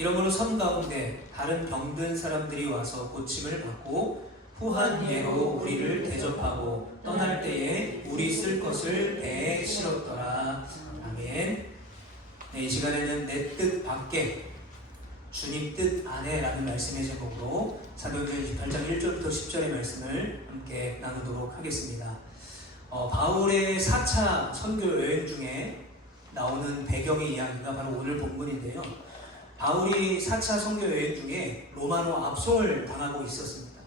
이러므로 섬 가운데 다른 병든 사람들이 와서 고침을 받고 후한 예로 우리를 대접하고 떠날 때에 우리 쓸 것을 배에 실었더라. 아멘. 네, 이 시간에는 내 뜻 밖에 주님 뜻 안에 라는 말씀의 제목으로 사도행전 28장 1절부터 10절의 말씀을 함께 나누도록 하겠습니다. 바울의 4차 선교 여행 중에 나오는 배경의 이야기가 바로 오늘 본문인데요. 바울이 4차 선교 여행 중에 로마로 압송을 당하고 있었습니다.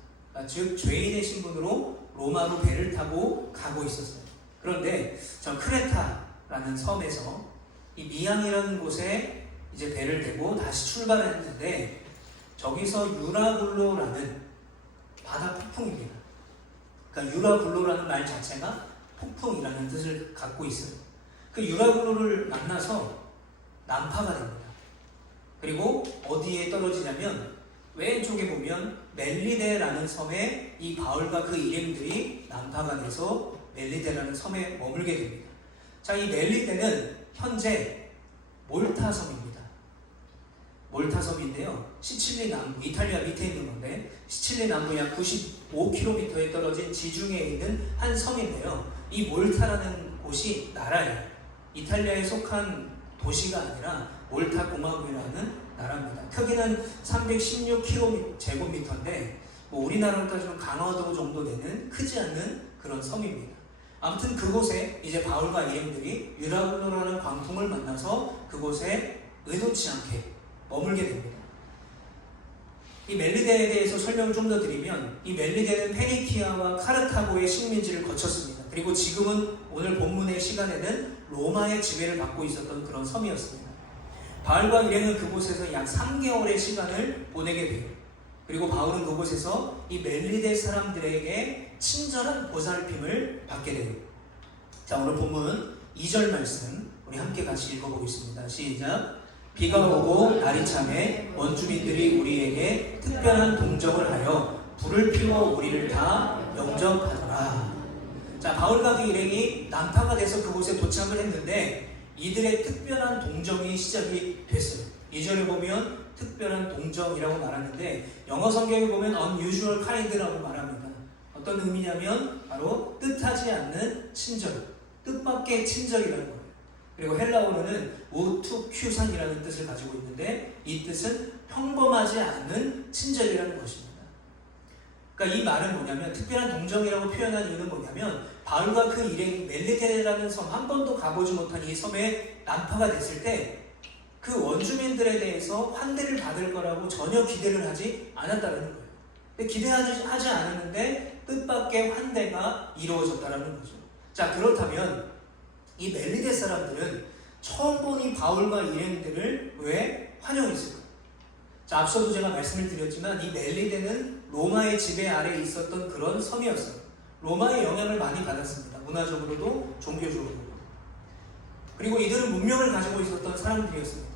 즉 죄인의 신분으로 로마로 배를 타고 가고 있었어요. 그런데 저 크레타라는 섬에서 이 미양이라는 곳에 이제 배를 대고 다시 출발을 했는데 저기서 유라굴로라는 바다 폭풍입니다. 그러니까 유라굴로라는 말 자체가 폭풍이라는 뜻을 갖고 있어요. 그 유라굴로를 만나서 난파가 됩니다. 그리고 어디에 떨어지냐면 왼쪽에 보면 멜리데라는 섬에 이 바울과 그 일행들이 난파가 돼서 멜리데라는 섬에 머물게 됩니다. 자, 이 멜리데는 현재 몰타섬입니다. 몰타섬인데요. 시칠리 남부, 이탈리아 밑에 있는 건데 시칠리 남부 약 95km에 떨어진 지중해에 있는 한 섬인데요. 이 몰타라는 곳이 나라예요. 이탈리아에 속한 도시가 아니라 몰타 공화국이라는 나라입니다. 크기는 316km제곱미터인데 우리나라로 따지면 강화도 정도 되는 크지 않는 그런 섬입니다. 아무튼 그곳에 이제 바울과 일행들이 유라굴로라는 광풍을 만나서 그곳에 의도치 않게 머물게 됩니다. 이 멜리데에 대해서 설명을 좀 더 드리면 이 멜리데는 페니키아와 카르타고의 식민지를 거쳤습니다. 그리고 지금은 오늘 본문의 시간에는 로마의 지배를 받고 있었던 그런 섬이었습니다. 바울과 일행은 그곳에서 약 3개월의 시간을 보내게 돼요. 그리고 바울은 그곳에서 이 멜리데 사람들에게 친절한 보살핌을 받게 돼요. 자, 오늘 본문 2절 말씀 우리 함께 같이 읽어보겠습니다. 시작. 비가 오고 날이 차매 원주민들이 우리에게 특별한 동정을 하여 불을 피워 우리를 다 영접하더라. 자, 바울과 그 일행이 난파가 돼서 그곳에 도착을 했는데 이들의 특별한 동정이 시작이 됐어요. 2절에 보면 특별한 동정이라고 말하는데 영어 성경에 보면 unusual kind라고 말합니다. 어떤 의미냐면 바로 뜻하지 않는 친절, 뜻밖의 친절이라는 거예요. 그리고 헬라어로는 우투큐산이라는 뜻을 가지고 있는데 이 뜻은 평범하지 않은 친절이라는 것입니다. 그러니까 이 말은 뭐냐면 특별한 동정이라고 표현한 이유는 뭐냐면 바울과 그 일행이 멜리데라는 섬 한 번도 가보지 못한 이 섬에 난파가 됐을 때 그 원주민들에 대해서 환대를 받을 거라고 전혀 기대를 하지 않았다는 거예요. 근데 기대하지 않았는데 뜻밖의 환대가 이루어졌다는 거죠. 자, 그렇다면 이 멜리데 사람들은 처음 본 이 바울과 일행들을 왜 환영했을까요? 자, 앞서도 제가 말씀을 드렸지만 이 멜리데는 로마의 지배 아래에 있었던 그런 섬이었어요. 로마의 영향을 많이 받았습니다. 문화적으로도 종교적으로도. 그리고 이들은 문명을 가지고 있었던 사람들이었습니다.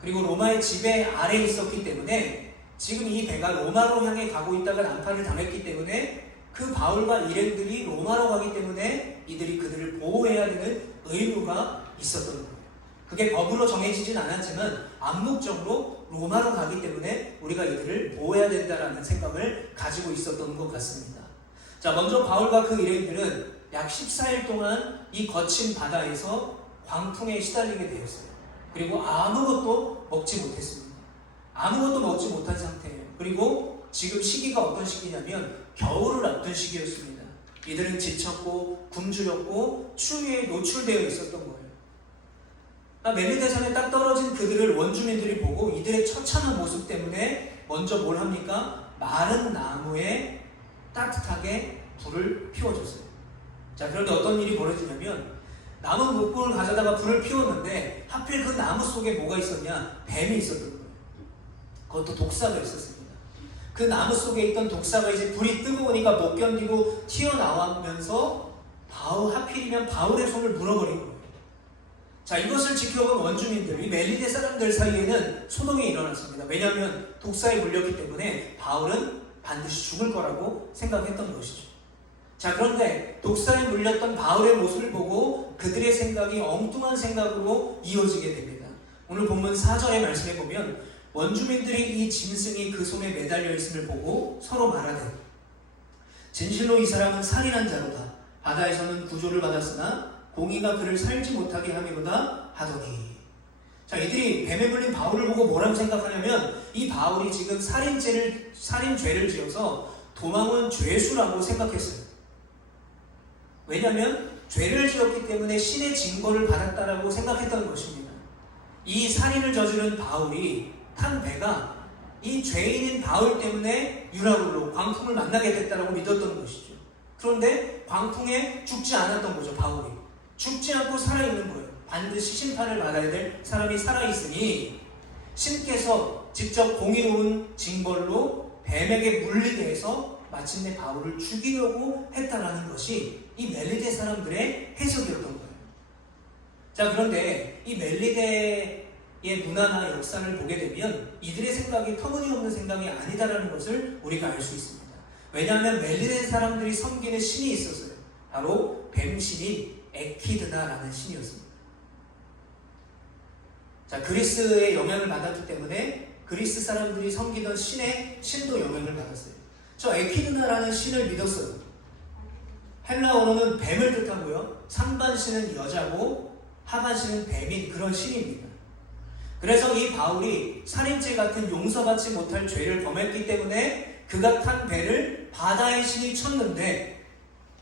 그리고 로마의 지배 아래에 있었기 때문에 지금 이 배가 로마로 향해 가고 있다가 난파를 당했기 때문에 그 바울과 일행들이 로마로 가기 때문에 이들이 그들을 보호해야 되는 의무가 있었던 거예요. 그게 법으로 정해지진 않았지만 암묵적으로 로마로 가기 때문에 우리가 이들을 보호해야 된다는 생각을 가지고 있었던 것 같습니다. 자, 먼저 바울과 그 일행들은 약 14일 동안 이 거친 바다에서 광풍에 시달리게 되었어요. 그리고 아무것도 먹지 못했습니다. 아무것도 먹지 못한 상태예요. 그리고 지금 시기가 어떤 시기냐면 겨울을 앞둔 시기였습니다. 이들은 지쳤고 굶주렸고 추위에 노출되어 있었던 거예요. 멜리데 산에 딱 떨어진 그들을 원주민들이 보고 이들의 처참한 모습 때문에 먼저 뭘 합니까? 마른 나무에 따뜻하게 불을 피워줬어요. 자, 그런데 어떤 일이 벌어지냐면 나무 목공을 가져다가 불을 피웠는데 하필 그 나무 속에 뭐가 있었냐? 뱀이 있었던 거예요. 그것도 독사가 있었습니다. 그 나무 속에 있던 독사가 이제 불이 뜨거우니까 못 견디고 튀어나오면서 하필이면 바울의 손을 물어버린 거예요. 자, 이것을 지켜본 원주민들, 이 멜리데 사람들 사이에는 소동이 일어났습니다. 왜냐하면 독사에 물렸기 때문에 바울은 반드시 죽을 거라고 생각했던 것이죠. 자, 그런데 독사에 물렸던 바울의 모습을 보고 그들의 생각이 엉뚱한 생각으로 이어지게 됩니다. 오늘 본문 4절의 말씀에 보면 원주민들이 이 짐승이 그 손에 매달려 있음을 보고 서로 말하되 진실로 이 사람은 살인한 자로다. 바다에서는 구조를 받았으나 공의가 그를 살지 못하게 함이로다 하더니. 자, 이들이 뱀에 물린 바울을 보고 뭐라고 생각하냐면 이 바울이 지금 살인죄를 지어서 도망온 죄수라고 생각했어요. 왜냐하면 죄를 지었기 때문에 신의 징벌을 받았다라고 생각했던 것입니다. 이 살인을 저지른 바울이 탄 배가 이 죄인인 바울 때문에 유라굴로 광풍을 만나게 됐다라고 믿었던 것이죠. 그런데 광풍에 죽지 않았던 거죠. 바울이 죽지 않고 살아있는 거예요. 반드시 심판을 받아야 될 사람이 살아있으니 신께서 직접 공의로운 징벌로 뱀에게 물리게 해서 마침내 바울을 죽이려고 했다라는 것이 이 멜리데 사람들의 해석이었던 거예요. 자, 그런데 이 멜리데의 문화나 역사를 보게 되면 이들의 생각이 터무니없는 생각이 아니다라는 것을 우리가 알 수 있습니다. 왜냐하면 멜리데 사람들이 섬기는 신이 있었어요. 바로 뱀신인 에키드나라는 신이었습니다. 자, 그리스의 영향을 받았기 때문에 그리스 사람들이 섬기던 신도 영향을 받았어요. 저 에키드나라는 신을 믿었어요. 헬라어로는 뱀을 뜻하고요. 상반신은 여자고 하반신은 뱀인 그런 신입니다. 그래서 이 바울이 살인죄 같은 용서받지 못할 죄를 범했기 때문에 그가 탄 배를 바다의 신이 쳤는데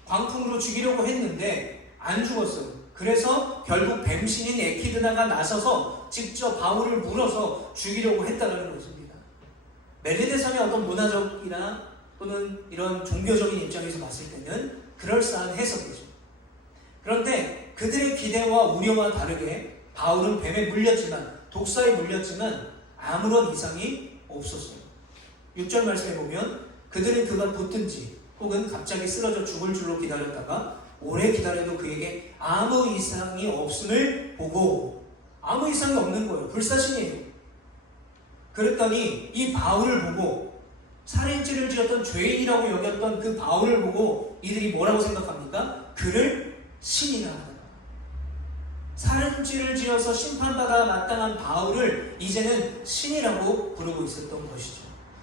광풍으로 죽이려고 했는데 안 죽었어요. 그래서 결국 뱀신인 에키드나가 나서서 직접 바울을 물어서 죽이려고 했다는 것입니다. 멜리데 섬의 어떤 문화적이나 또는 이런 종교적인 입장에서 봤을 때는 그럴싸한 해석이죠. 그런데 그들의 기대와 우려와 다르게 바울은 뱀에 물렸지만 독사에 물렸지만 아무런 이상이 없었어요. 6절 말씀에 보면 그들은 그가 붙든지 혹은 갑자기 쓰러져 죽을 줄로 기다렸다가 오래 기다려도 그에게 아무 이상이 없음을 보고 아무 이상이 없는 거예요. 불사신이에요. 그랬더니 이 바울을 보고 살인죄를 지었던 죄인이라고 여겼던 그 바울을 보고 이들이 뭐라고 생각합니까? 그를 신이라 하더라. 살인죄를 지어서 심판받아 마땅한 바울을 이제는 신이라고 부르고 있었던 것이죠.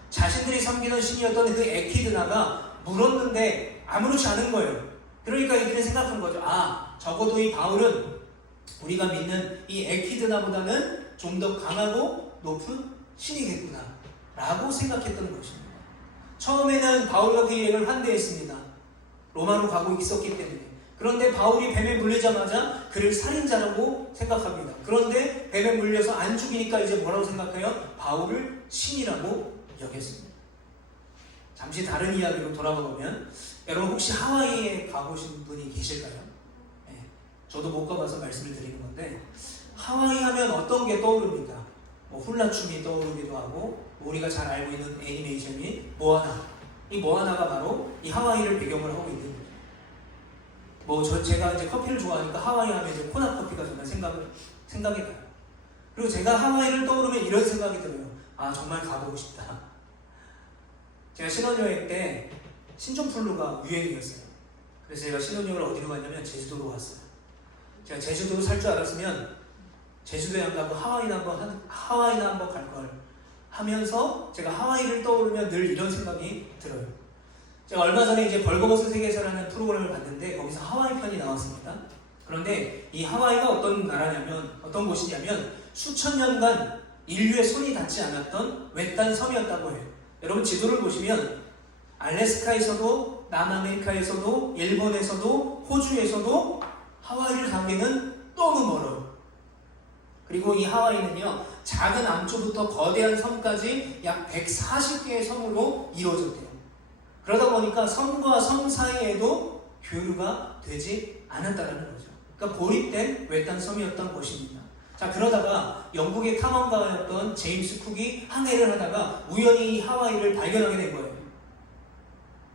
자신들이 섬기던 신이었던 그 에키드나가 물었는데 아무렇지 않은 거예요. 그러니까 이들은 생각한 거죠. 아, 적어도 이 바울은 우리가 믿는 이 에키드나보다는 좀 더 강하고 높은 신이겠구나 라고 생각했던 것입니다. 처음에는 바울과 그 일행을 환대했습니다. 로마로 가고 있었기 때문에. 그런데 바울이 뱀에 물리자마자 그를 살인자라고 생각합니다. 그런데 뱀에 물려서 안 죽이니까 이제 뭐라고 생각해요? 바울을 신이라고 여겼습니다. 잠시 다른 이야기로 돌아가 보면 여러분 혹시 하와이에 가보신 분이 계실까요? 네, 저도 못 가봐서 말씀을 드리는 건데 하와이 하면 어떤 게 떠오릅니까? 훌라춤이 떠오르기도 하고 우리가 잘 알고 있는 애니메이션이 모아나. 이 모아나가 바로 이 하와이를 배경으로 하고 있는 거죠. 제가 이제 커피를 좋아하니까 하와이 하면 이제 코나 커피가 정말 생각이 나요. 그리고 제가 하와이를 떠오르면 이런 생각이 들어요. 아, 정말 가보고 싶다. 제가 신혼여행 때 신종플루가 유행이었어요. 그래서 제가 신혼여행을 어디로 갔냐면 제주도로 왔어요. 제가 제주도로 살 줄 알았으면 제주도에 안 가고 하와이나 한번 갈 걸 하면서 제가 하와이를 떠오르면 늘 이런 생각이 들어요. 제가 얼마 전에 이제 벌거벗은 세계사라는 프로그램을 봤는데 거기서 하와이 편이 나왔습니다. 그런데 이 하와이가 어떤 곳이냐면 수천 년간 인류의 손이 닿지 않았던 외딴 섬이었다고 해요. 여러분 지도를 보시면 알래스카에서도 남아메리카에서도 일본에서도 호주에서도 하와이를 가기는 너무 멀어요. 그리고 이 하와이는요 작은 암초부터 거대한 섬까지 약 140개의 섬으로 이루어졌대요. 그러다 보니까 섬과 섬 사이에도 교류가 되지 않았다는 거죠. 그러니까 고립된 외딴 섬이었던 것입니다. 자, 그러다가 영국의 탐험가였던 제임스 쿡이 항해를 하다가 우연히 이 하와이를 발견하게 된 거예요.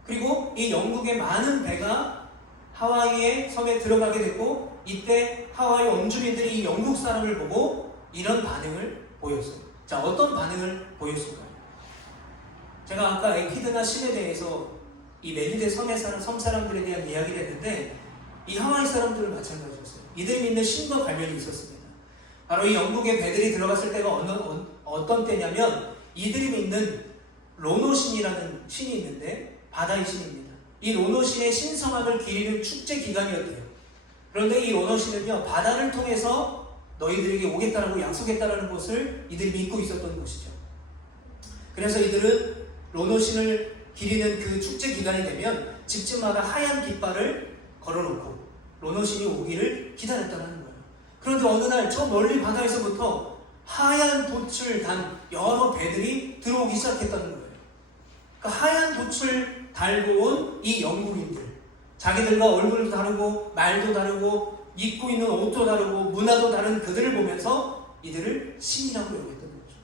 그리고 이 영국의 많은 배가 하와이의 섬에 들어가게 됐고 이때 하와이 원주민들이 이 영국 사람을 보고 이런 반응을 보였어요. 자, 어떤 반응을 보였을까요? 제가 아까 에키드나 신에 대해서 이 멜리데 섬 사람들에 대한 이야기를 했는데 이 하와이 사람들은 마찬가지였어요. 이들 믿는 신과 관련이 있었습니다. 바로 이 영국의 배들이 들어갔을 때가 어떤 때냐면 이들이 믿는 로노신이라는 신이 있는데 바다의 신입니다. 이 로노신의 신성함을 기리는 축제 기간이었대요. 그런데 이 로노신은요, 바다를 통해서 너희들에게 오겠다라고 약속했다라는 것을 이들이 믿고 있었던 것이죠. 그래서 이들은 로노신을 기리는 그 축제 기간이 되면 집집마다 하얀 깃발을 걸어놓고 로노신이 오기를 기다렸다는 거예요. 그런데 어느 날 저 멀리 바다에서부터 하얀 돛을 단 여러 배들이 들어오기 시작했다는 거예요. 그 하얀 돛을 달고 온 이 영국인들, 자기들과 얼굴도 다르고 말도 다르고 입고 있는 옷도 다르고 문화도 다른 그들을 보면서 이들을 신이라고 여겼던 거죠.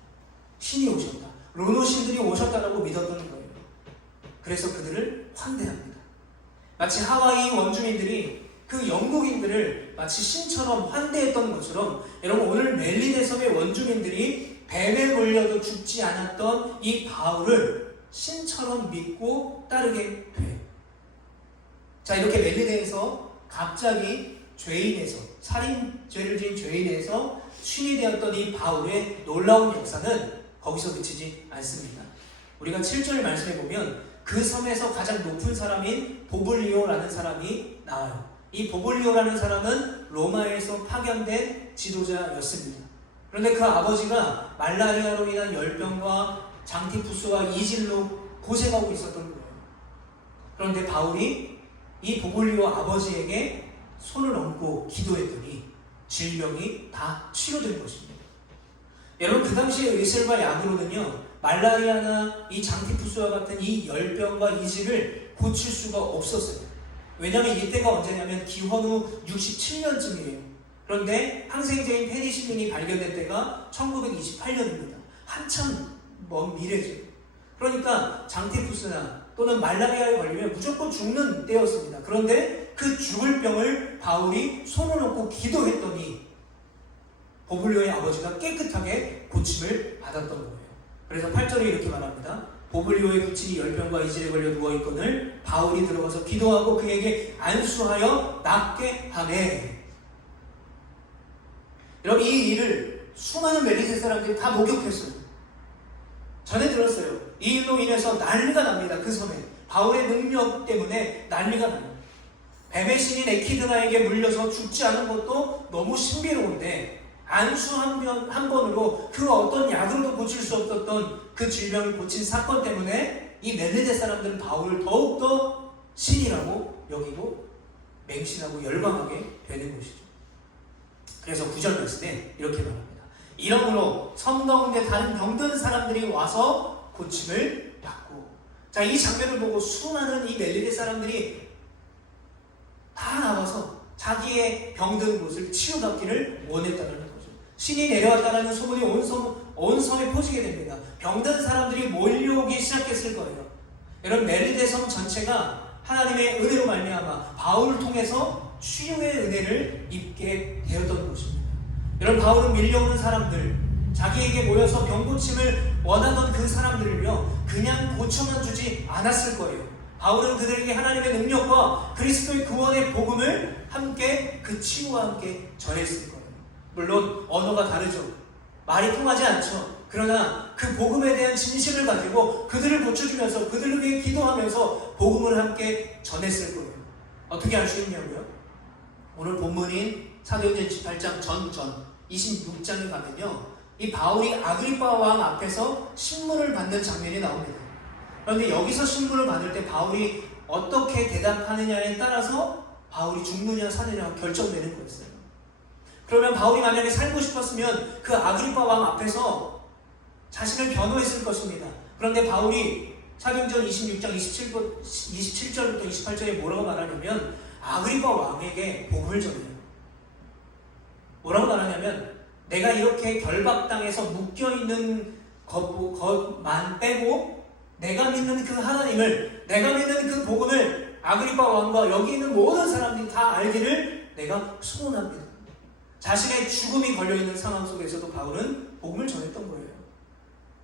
신이 오셨다, 로노신들이 오셨다라고 믿었던 거예요. 그래서 그들을 환대합니다. 마치 하와이 원주민들이 그 영국인들을 마치 신처럼 환대했던 것처럼, 여러분 오늘 멜리네 섬의 원주민들이 뱀에 물려도 죽지 않았던 이 바울을 신처럼 믿고 따르게 돼요. 자, 이렇게 멜리네에서 갑자기 죄인에서, 살인죄를 지은 죄인에서 신이 되었던 이 바울의 놀라운 역사는 거기서 그치지 않습니다. 우리가 7절 말씀해 보면 그 섬에서 가장 높은 사람인 보블리오라는 사람이 나와요. 이 보블리오라는 사람은 로마에서 파견된 지도자였습니다. 그런데 그 아버지가 말라리아로 인한 열병과 장티푸스와 이질로 고생하고 있었던 거예요. 그런데 바울이 이 보블리오 아버지에게 손을 얹고 기도했더니 질병이 다 치료된 것입니다. 여러분, 그 당시에 의술과 약으로는요, 말라리아나 이 장티푸스와 같은 이 열병과 이질을 고칠 수가 없었어요. 왜냐하면 이때가 언제냐면 기원 후 67년쯤이에요. 그런데 항생제인 페니실린이 발견된 때가 1928년입니다. 한참 먼 미래죠. 그러니까 장티푸스나 또는 말라리아에 걸리면 무조건 죽는 때였습니다. 그런데 그 죽을 병을 바울이 손을 얹고 기도했더니 보블리오의 아버지가 깨끗하게 고침을 받았던 거예요. 그래서 8절에 이렇게 말합니다. 보블리오의 부친이 열병과 이질에 걸려 누워있거늘 바울이 들어가서 기도하고 그에게 안수하여 낫게 하매. 여러분, 이 일을 수많은 멜리세 사람들이 다 목격했어요. 전해 들었어요. 이 일로 인해서 난리가 납니다. 그 섬에 바울의 능력 때문에 난리가 나요. 뱀의 신인 에키드나에게 물려서 죽지 않은 것도 너무 신비로운데 안수 한 번으로 그 어떤 약으로도 고칠 수 없었던 그 질병을 고친 사건 때문에 이 멜리네 사람들은 바울을 더욱더 신이라고 여기고 맹신하고 열광하게 되는 것이죠. 그래서 9절 말씀에 이렇게 말합니다. 이러므로 섬 가운데 다른 병든 사람들이 와서 고침을 받고. 자, 이 장면을 보고 수많은 이 멜리네 사람들이 다 나와서 자기의 병든 곳을 치유받기를 원했다는 거죠. 신이 내려왔다는 소문이 온 섬에 퍼지게 됩니다. 병든 사람들이 몰려오기 시작했을 거예요. 여러분, 멜리네 섬 전체가 하나님의 은혜로 말미암아 바울을 통해서 치유의 은혜를 입게 되었던 것입니다. 여러분, 바울은 밀려오는 사람들, 자기에게 모여서 병고침을 원하던 그 사람들을요, 그냥 고쳐만 주지 않았을 거예요. 바울은 그들에게 하나님의 능력과 그리스도의 구원의 복음을 함께 그 치유와 함께 전했을 거예요. 물론 언어가 다르죠. 말이 통하지 않죠. 그러나 그 복음에 대한 진실을 가지고 그들을 고쳐주면서 그들을 위해 기도하면서 복음을 함께 전했을 거예요. 어떻게 알 수 있냐고요? 오늘 본문인 사도행전 18장 전 26장에 가면요, 이 바울이 아그리파 왕 앞에서 신문을 받는 장면이 나옵니다. 그런데 여기서 신문을 받을 때 바울이 어떻게 대답하느냐에 따라서 바울이 죽느냐 사느냐가 결정되는 거였어요. 그러면 바울이 만약에 살고 싶었으면 그 아그리파 왕 앞에서 자신을 변호했을 것입니다. 그런데 바울이 사도행전 26장 27절부터 28절에 뭐라고 말하냐면 아그리파 왕에게 복음을 전해요. 뭐라고 말하냐면 내가 이렇게 결박당해서 묶여있는 것만 빼고 내가 믿는 그 하나님을, 내가 믿는 그 복음을 아그리파 왕과 여기 있는 모든 사람들이 다 알기를 내가 소원합니다. 자신의 죽음이 걸려있는 상황 속에서도 바울은 복음을 전했던 거예요.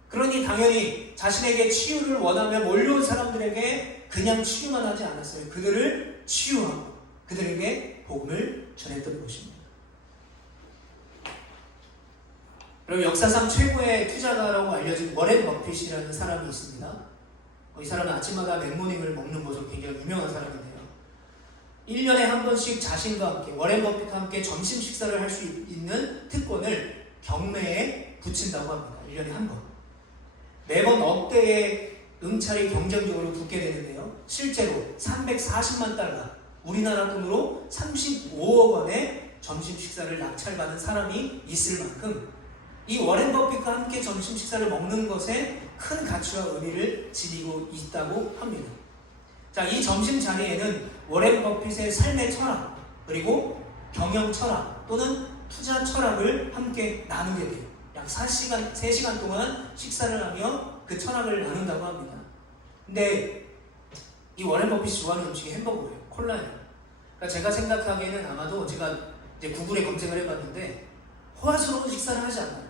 그러니 당연히 자신에게 치유를 원하며 몰려온 사람들에게 그냥 치유만 하지 않았어요. 그들을 치유하고 그들에게 복음을 전했던 것입니다. 그리고 역사상 최고의 투자가라고 알려진 워렌 버핏이라는 사람이 있습니다. 이 사람은 아침마다 맥모닝을 먹는 것으로 굉장히 유명한 사람인데요. 1년에 한 번씩 자신과 함께 워렌 버핏과 함께 점심 식사를 할 수 있는 특권을 경매에 붙인다고 합니다. 1년에 한 번. 매번 억대의 응찰이 경쟁적으로 붙게 되는데요. 실제로 340만 달러, 우리나라 돈으로 35억 원의 점심 식사를 낙찰받은 사람이 있을 만큼 이 워렌 버핏과 함께 점심 식사를 먹는 것에 큰 가치와 의미를 지니고 있다고 합니다. 자, 이 점심 자리에는 워렌 버핏의 삶의 철학, 그리고 경영 철학 또는 투자 철학을 함께 나누게 돼요. 약 3시간 동안 식사를 하며 그 철학을 나눈다고 합니다. 근데 이 워렌 버핏이 좋아하는 음식이 햄버거예요. 콜라예요. 그러니까 제가 생각하기에는 아마도 제가 이제 구글에 검색을 해봤는데 호화스러운 식사를 하지 않아요.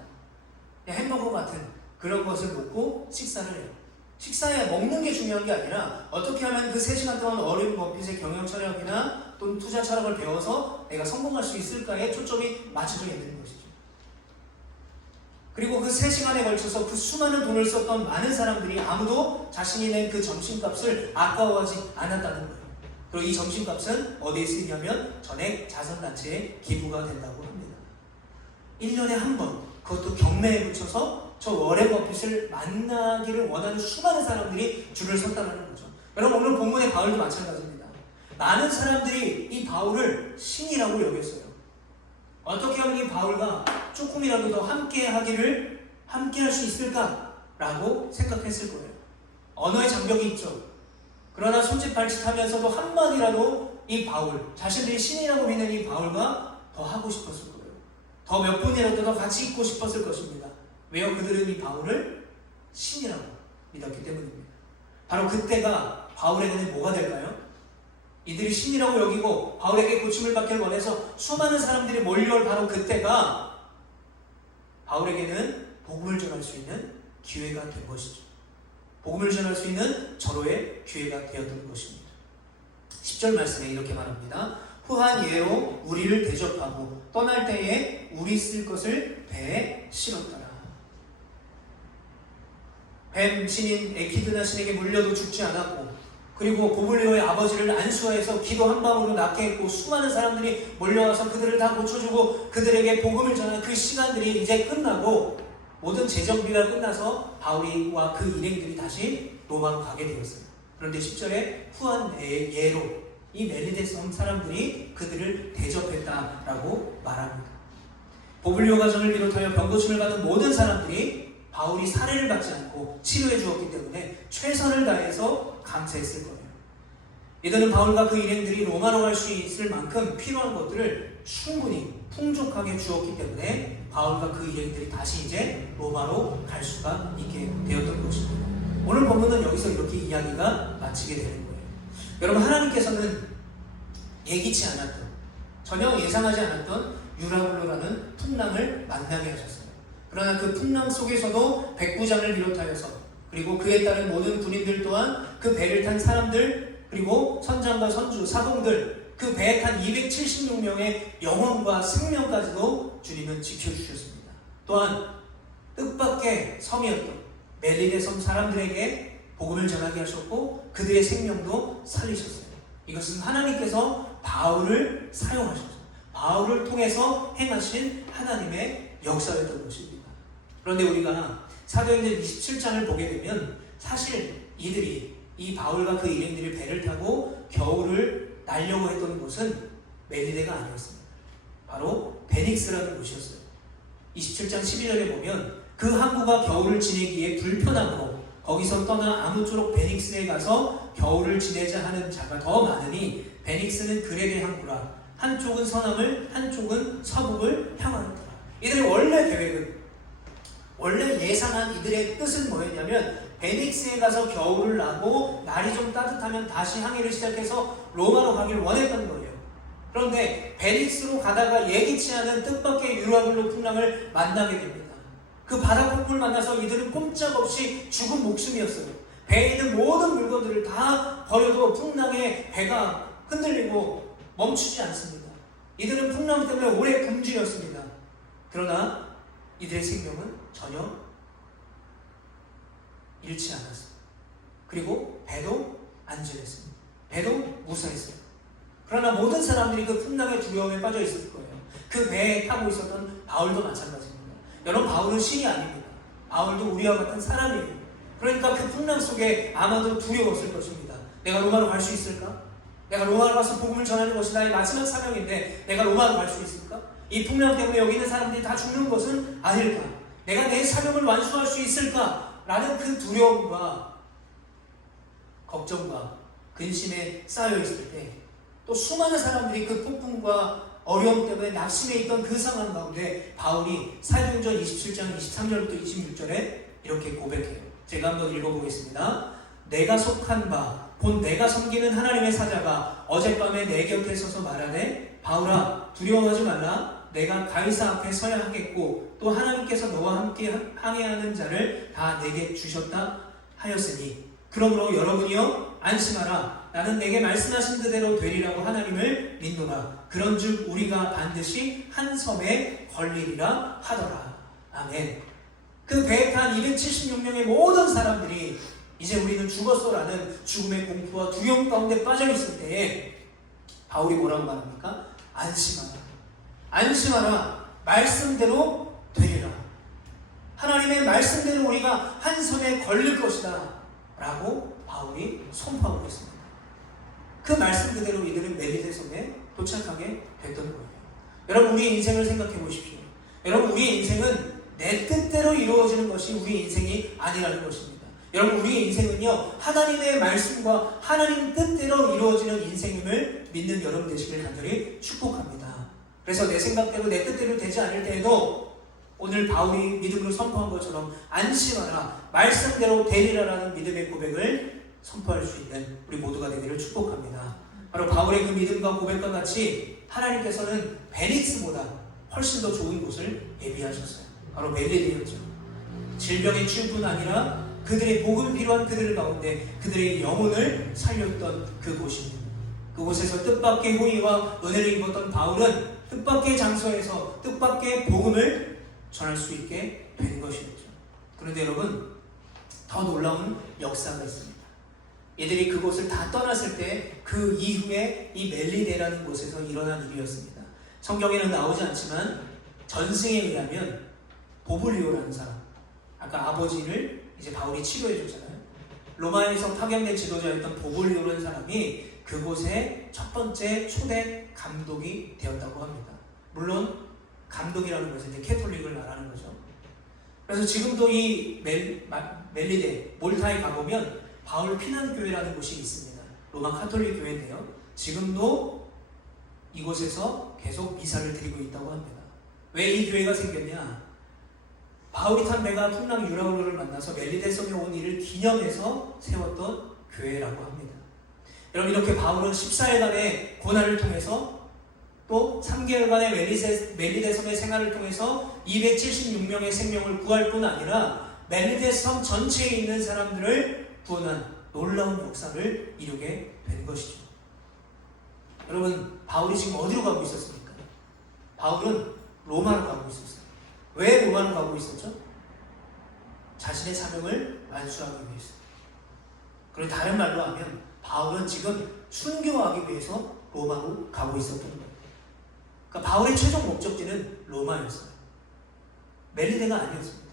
그냥 햄버거 같은 그런 것을 먹고 식사를 해요. 식사에 먹는 게 중요한 게 아니라 어떻게 하면 그 3시간 동안 워렌 버핏의 경영 철학이나 또는 투자 철학을 배워서 내가 성공할 수 있을까에 초점이 맞춰져 있는 것이죠. 그리고 그 3시간에 걸쳐서 그 수많은 돈을 썼던 많은 사람들이 아무도 자신이 낸 그 점심값을 아까워하지 않았다는 거예요. 그리고 이 점심값은 어디에 쓰이냐면 전액 자선단체에 기부가 된다고 합니다. 1년에 한 번, 그것도 경매에 붙여서 저 워렌 버핏을 만나기를 원하는 수많은 사람들이 줄을 섰다는 거죠. 여러분, 오늘 본문의 바울도 마찬가지입니다. 많은 사람들이 이 바울을 신이라고 여겼어요. 어떻게 하면 이 바울과 조금이라도 더 함께 할 수 있을까라고 생각했을 거예요. 언어의 장벽이 있죠. 그러나 손짓발짓하면서도 한마디라도 이 바울, 자신들이 신이라고 믿는 이 바울과 더 하고 싶었을 거예요. 더 몇 분이라도 더 같이 있고 싶었을 것입니다. 왜요? 그들은 이 바울을 신이라고 믿었기 때문입니다. 바로 그때가 바울에게는 뭐가 될까요? 이들이 신이라고 여기고 바울에게 고침을 받기를 원해서 수많은 사람들이 몰려올 바로 그때가 바울에게는 복음을 전할 수 있는 기회가 된 것이죠. 복음을 전할 수 있는 절호의 기회가 되었던 것입니다. 10절 말씀에 이렇게 말합니다. 후한 예로 우리를 대접하고 떠날 때에 우리 쓸 것을 배에 실었더라. 뱀 신인 에키드나 신에게 물려도 죽지 않았고, 그리고 고블리오의 아버지를 안수하여서 기도 한 방울로 낫게 했고, 수많은 사람들이 몰려와서 그들을 다 고쳐주고 그들에게 복음을 전하는 그 시간들이 이제 끝나고 모든 재정비가 끝나서 바울과 그 일행들이 다시 로마로 가게 되었어요. 그런데 10절에 후한 예로 이 멜리데 섬 사람들이 그들을 대접했다라고 말합니다. 고블리오 가정을 비롯하여 병고침을 받은 모든 사람들이 바울이 살해를 받지 않고 치료해 주었기 때문에 최선을 다해서 감사했을 거예요. 이들은 바울과 그 일행들이 로마로 갈 수 있을 만큼 필요한 것들을 충분히 풍족하게 주었기 때문에 바울과 그 일행들이 다시 이제 로마로 갈 수가 있게 되었던 것입니다. 오늘 본문은 여기서 이렇게 이야기가 마치게 되는 거예요. 여러분, 하나님께서는 예기치 않았던, 전혀 예상하지 않았던 유라굴로라는 풍랑을 만나게 하셨어요. 그러나 그 풍랑 속에서도 백부장을 비롯하여서, 그리고 그에 따른 모든 군인들 또한 그 배를 탄 사람들, 그리고 선장과 선주, 사봉들, 그 배에 탄 276명의 영혼과 생명까지도 주님은 지켜주셨습니다. 또한 뜻밖의 섬이었던 멜리데 섬 사람들에게 복음을 전하게 하셨고 그들의 생명도 살리셨어요. 이것은 하나님께서 바울을 사용하셨어요. 바울을 통해서 행하신 하나님의 역사였던 것입니다. 그런데 우리가 사도행전 27장을 보게 되면 사실 이들이, 이 바울과 그 일행들이 배를 타고 겨울을 날려고 했던 곳은 멜리데가 아니었습니다. 바로 베닉스라는 곳이었어요. 27장 12절에 보면 그 항구가 겨울을 지내기에 불편하므로 거기서 떠나 아무쪼록 베닉스에 가서 겨울을 지내자 하는 자가 더 많으니 베닉스는 그레게 항구라. 한쪽은 서남을, 한쪽은 서북을 향하였더라. 이들의 원래 예상한 이들의 뜻은 뭐였냐면 베닉스에 가서 겨울을 나고 날이 좀 따뜻하면 다시 항해를 시작해서 로마로 가기를 원했던 거예요. 그런데 베닉스로 가다가 예기치 않은 뜻밖의 유라굴로 풍랑을 만나게 됩니다. 그 바다폭풍을 만나서 이들은 꼼짝없이 죽은 목숨이었어요. 배에 있는 모든 물건들을 다 버려도 풍랑에 배가 흔들리고 멈추지 않습니다. 이들은 풍랑 때문에 오래 굶주렸습니다. 그러나 이들의 생명은 전혀 잃지 않았어요. 그리고 배도 안전했습니다. 배도 무사했어요. 그러나 모든 사람들이 그 풍랑의 두려움에 빠져 있을 거예요. 그 배에 타고 있었던 바울도 마찬가지입니다. 여러분, 바울은 신이 아닙니다. 바울도 우리와 같은 사람이에요. 그러니까 그 풍랑 속에 아마도 두려웠을 것입니다. 내가 로마로 갈 수 있을까? 내가 로마로 가서 복음을 전하는 것이 나의 마지막 사명인데 내가 로마로 갈 수 있을까? 이 풍랑 때문에 여기 있는 사람들이 다 죽는 것은 아닐까? 내가 내 사명을 완수할 수 있을까? 라는 그 두려움과 걱정과 근심에 쌓여 있을 때 또 수많은 사람들이 그 폭풍과 어려움 때문에 낙심해 있던 그 상황 가운데 바울이 사도행전 27장 23절부터 26절에 이렇게 고백해요. 제가 한번 읽어보겠습니다. 내가 속한 바 본 내가 섬기는 하나님의 사자가 어젯밤에 내 곁에 서서 말하되 바울아 두려워하지 말라. 내가 가이사 앞에 서야 하겠고 또 하나님께서 너와 함께 항해하는 자를 다 내게 주셨다 하였으니 그러므로 여러분이여 안심하라. 나는 내게 말씀하신 그대로 되리라고 하나님을 믿노라. 그런즉 우리가 반드시 한 섬에 걸리리라 하더라. 아멘. 그 배에 탄 276명의 모든 사람들이 이제 우리는 죽었어라는 죽음의 공포와 두려움 가운데 빠져 있을 때에 바울이 뭐라고 말합니까? 안심하라. 안심하라. 말씀대로 되리라. 하나님의 말씀대로 우리가 한 섬에 걸릴 것이다 라고 바울이 선포하고 있습니다. 그 말씀 그대로 이들은 멜리데 섬에 도착하게 됐던 거예요. 여러분, 우리의 인생을 생각해 보십시오. 여러분, 우리의 인생은 내 뜻대로 이루어지는 것이 우리의 인생이 아니라는 것입니다. 여러분, 우리의 인생은요 하나님의 말씀과 하나님 뜻대로 이루어지는 인생임을 믿는 여러분 되시길 간절히 축복합니다. 그래서 내 생각대로 내 뜻대로 되지 않을 때에도 오늘 바울이 믿음으로 선포한 것처럼 안심하라, 말씀대로 되리라라는 믿음의 고백을 선포할 수 있는 우리 모두가 되기를 축복합니다. 바로 바울의 그 믿음과 고백과 같이 하나님께서는 베닉스보다 훨씬 더 좋은 곳을 예비하셨어요. 바로 멜리데였죠. 질병의 치유뿐 아니라 그들의 복음 필요한 그들 가운데 그들의 영혼을 살렸던 그곳입니다. 그곳에서 뜻밖의 호의와 은혜를 입었던 바울은 뜻밖의 장소에서 뜻밖의 복음을 전할 수 있게 된 것이었죠. 그런데 여러분, 더 놀라운 역사가 있습니다. 이들이 그곳을 다 떠났을 때 그 이후에 이 멜리데라는 곳에서 일어난 일이었습니다. 성경에는 나오지 않지만 전승에 의하면 보블리오라는 사람, 아까 아버지를 이제 바울이 치료해 줬잖아요. 로마에서 파견된 지도자였던 보블리오라는 사람이 그곳의 첫 번째 초대 감독이 되었다고 합니다. 물론 감독이라는 것은 이제 캐톨릭을 말하는 거죠. 그래서 지금도 이 멜리데, 몰타에 가보면 바울 피난교회라는 곳이 있습니다. 로마 카톨릭 교회인데요. 지금도 이곳에서 계속 미사를 드리고 있다고 합니다. 왜 이 교회가 생겼냐? 바울이 탄 배가 풍랑 유라굴로를 만나서 멜리데 섬에 온 일을 기념해서 세웠던 교회라고 합니다. 여러분, 이렇게 바울은 14일간의 고난을 통해서 또 3개월간의 멜리데 섬의 생활을 통해서 276명의 생명을 구할 뿐 아니라 멜리데 섬 전체에 있는 사람들을 구원한 놀라운 역사를 이루게 된 것이죠. 여러분, 바울이 지금 어디로 가고 있었습니까? 바울은 로마로 가고 있었어요. 왜 로마로 가고 있었죠? 자신의 사명을 완수하기 위해서. 그리고 다른 말로 하면 바울은 지금 순교하기 위해서 로마로 가고 있었던 거예요. 그러니까 바울의 최종 목적지는 로마였어요. 멜리데가 아니었습니다.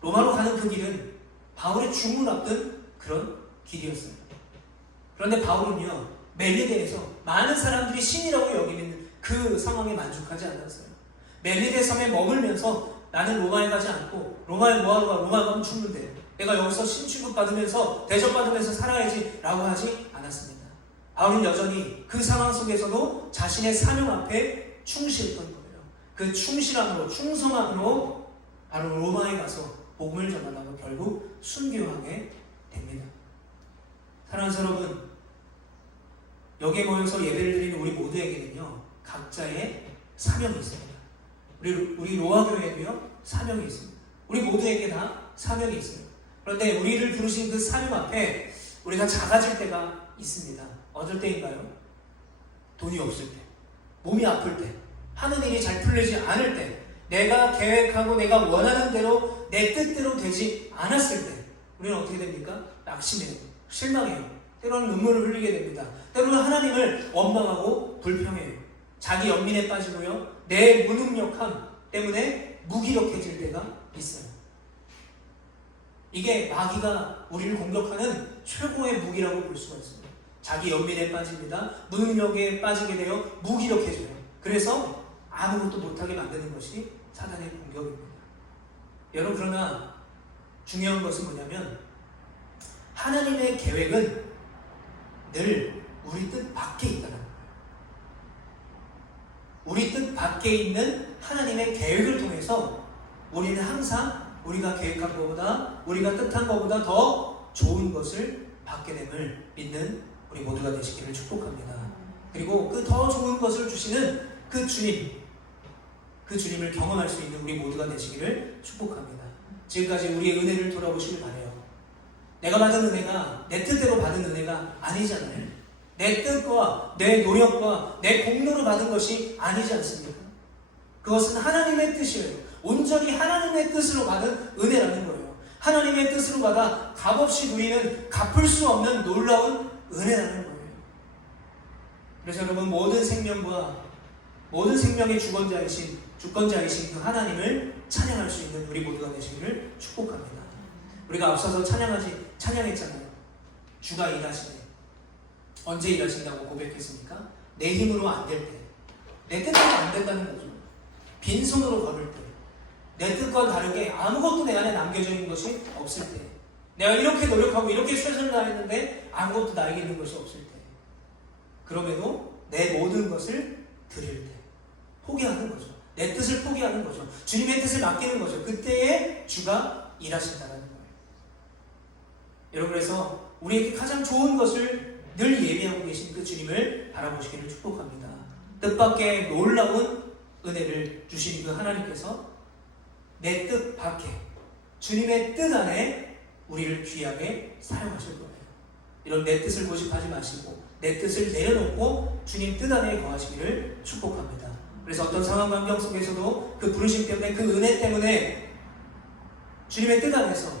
로마로 가는 그 길은 바울의 죽음을 앞둔 그런 길이었어요. 그런데 바울은요, 멜리데에서 많은 사람들이 신이라고 여기는 그 상황에 만족하지 않았어요. 멜리데 섬에 머물면서 나는 로마에 가지 않고 로마에 뭐하러 가? 로마 가면 죽는데 내가 여기서 신 취급 받으면서 대접받으면서 살아야지 라고 하지 않았습니다. 바울은 여전히 그 상황 속에서도 자신의 사명 앞에 충실했던 거예요. 그 충실함으로, 충성함으로 바로 로마에 가서 복음을 전하다가 결국 순교하게 됩니다. 사랑하는 여러분, 여기에 모여서 예배를 드리는 우리 모두에게는요 각자의 사명이 있습니다. 우리 로아교회에도요 사명이 있습니다. 우리 모두에게 다 사명이 있어요. 그런데 우리를 부르신 그 사명 앞에 우리가 작아질 때가 있습니다. 어쩔 때인가요? 돈이 없을 때, 몸이 아플 때, 하는 일이 잘 풀리지 않을 때, 내가 계획하고 내가 원하는 대로 내 뜻대로 되지 않았을 때 우리는 어떻게 됩니까? 낙심해요. 실망해요. 때로는 눈물을 흘리게 됩니다. 때로는 하나님을 원망하고 불평해요. 자기 연민에 빠지고요. 내 무능력함 때문에 무기력해질 때가 있어요. 이게 마귀가 우리를 공격하는 최고의 무기라고 볼 수가 있습니다. 자기 연민에 빠집니다. 무능력에 빠지게 되어 무기력해져요. 그래서 아무것도 못하게 만드는 것이 사단의 공격입니다. 여러분, 그러나 중요한 것은 뭐냐면 하나님의 계획은 늘 우리 뜻 밖에 있다는 거예요. 우리 뜻 밖에 있는 하나님의 계획을 통해서 우리는 항상 우리가 계획한 것보다, 우리가 뜻한 것보다 더 좋은 것을 받게 됨을 믿는 우리 모두가 되시기를 축복합니다. 그리고 그 더 좋은 것을 주시는 그 주님, 그 주님을 경험할 수 있는 우리 모두가 되시기를 축복합니다. 지금까지 우리의 은혜를 돌아보시길 바라요. 내가 받은 은혜가 내 뜻대로 받은 은혜가 아니잖아요. 내 뜻과 내 노력과 내 공로로 받은 것이 아니지 않습니까? 그것은 하나님의 뜻이에요. 온전히 하나님의 뜻으로 받은 은혜라는 거예요. 하나님의 뜻으로 받아 값없이 누리는 갚을 수 없는 놀라운 은혜라는 거예요. 그래서 여러분, 모든 생명과 모든 생명의 주권자이신 그 하나님을 찬양할 수 있는 우리 모두가 되시기를 축복합니다. 우리가 앞서서 찬양했잖아요. 주가 일하시네. 언제 일하신다고 고백했습니까? 내 힘으로 안 될 때, 내 뜻대로 안 된다는 거죠. 빈손으로 걸을 때, 내 뜻과 다르게 아무것도 내 안에 남겨져 있는 것이 없을 때, 내가 이렇게 노력하고 이렇게 최선을 다했는데 아무것도 나에게 있는 것이 없을 때, 그럼에도 내 모든 것을 드릴 때, 포기하는 거죠. 내 뜻을 포기하는 거죠. 주님의 뜻을 맡기는 거죠. 그때에 주가 일하신다는 거예요. 여러분, 그래서 우리에게 가장 좋은 것을 늘 예비하고 계신 그 주님을 바라보시기를 축복합니다. 뜻밖의 놀라운 은혜를 주신 그 하나님께서 내 뜻 밖에, 주님의 뜻 안에 우리를 귀하게 사용하실 거예요. 이런 내 뜻을 고집하지 마시고 내 뜻을 내려놓고 주님 뜻 안에 거하시기를 축복합니다. 그래서 어떤 상황 환경 속에서도 그 부르심 때문에, 그 은혜 때문에 주님의 뜻 안에서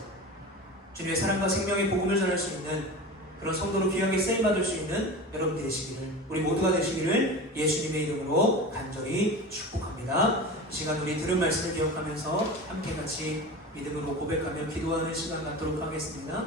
주님의 사랑과 생명의 복음을 전할 수 있는 그런 성도로 귀하게 쓰임받을 수 있는 여러분 되시기를, 우리 모두가 되시기를 예수님의 이름으로 간절히 축복합니다. 이 시간 우리 들은 말씀을 기억하면서 함께 같이 믿음으로 고백하며 기도하는 시간 갖도록 하겠습니다.